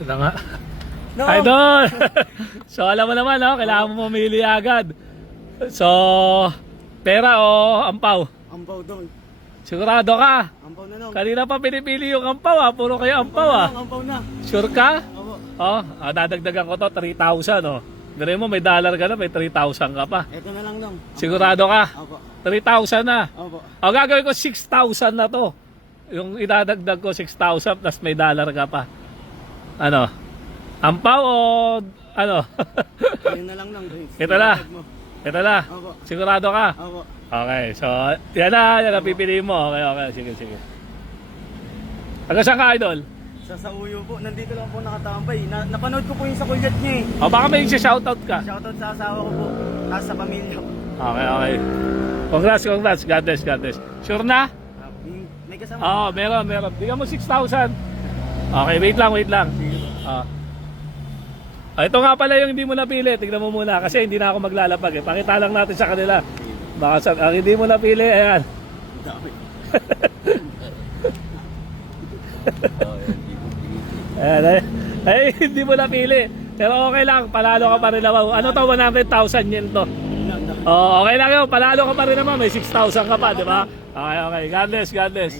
Ito nga. No. Idol! So alam mo naman, no? Kailangan mo mamili agad. So, pera o ampaw? Ampaw doon. Sigurado ka? Ampaw na nung. Kanina pa pinipili yung ampaw ha. Puro kayo ampaw ha. Ampaw na. Sure ka? Opo. Oh, dadagdagan ko to, 3,000 oh. Dire mo, may dollar ka na, may 3,000 ka pa. Ito na lang nung. Sigurado ka? Opo. 3,000 na. Opo. O gagawin ko 6,000 na to. Yung idadagdag ko 6,000 plus may dollar ka pa. Ano? Ampaw o ano? Ayun na lang nung. Ito na. Ito na. Opo. Sigurado ka? Opo. Okay, so yan na pipili mo. Okay, okay, sige, sige. Taga saan ka, Idol? Sa Uyo po. Nandito lang po nakatambay. Napanood ko po yung sa kulyat niya eh. O baka may shoutout ka. Shoutout sa asawa ko po. Tapos sa pamilya ko. Okay, okay. Congrats, congrats. God bless, God bless. Sure na? May kasama. Oo, meron, meron. Bigyan mo 6,000. Okay, wait lang, wait lang. Ito nga pala yung hindi mo napili. Tignan mo muna kasi hindi na ako maglalapag eh. Pakita lang natin sa kanila. Baka sa, hindi mo napili, ayan. Ayan, ay, hindi mo napili. Pero okay lang, panalo ka pa rin naman. Ano to, 100,000 yen to. Okay lang yun, panalo ka pa rin naman. May 6,000 ka pa, di ba? Okay, okay. God bless, God bless.